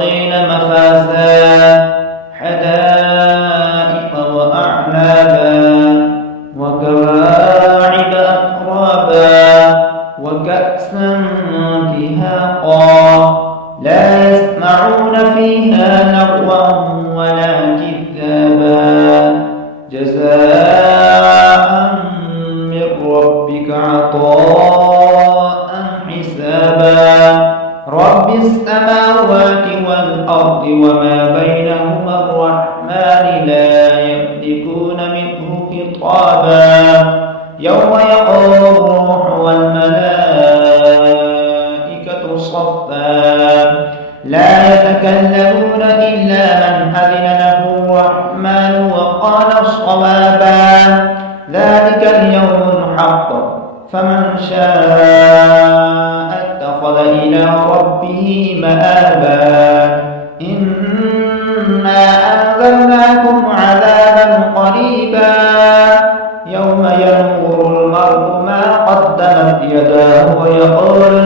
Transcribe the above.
للمتقين مفازا حدائق وأعنابا وكواعب أترابا وكأسا دهاقا لا يسمعون فيها لغوا ولا كذابا جزاء من ربك عطاء حسابا رب السماوات والأرض وما بينهما الرحمن لا يملكون منه خطابا يوم يقوم الروح والملائكة صفا لا يتكلمون إلا من أذن له الرحمن وقال صوابا ذلك اليوم الحق فمن شاء اتخذ إلى ربه مآبا إنا أنذرناكم عذابا قريبا يوم ينظر المرء ما قدمت يداه ويقول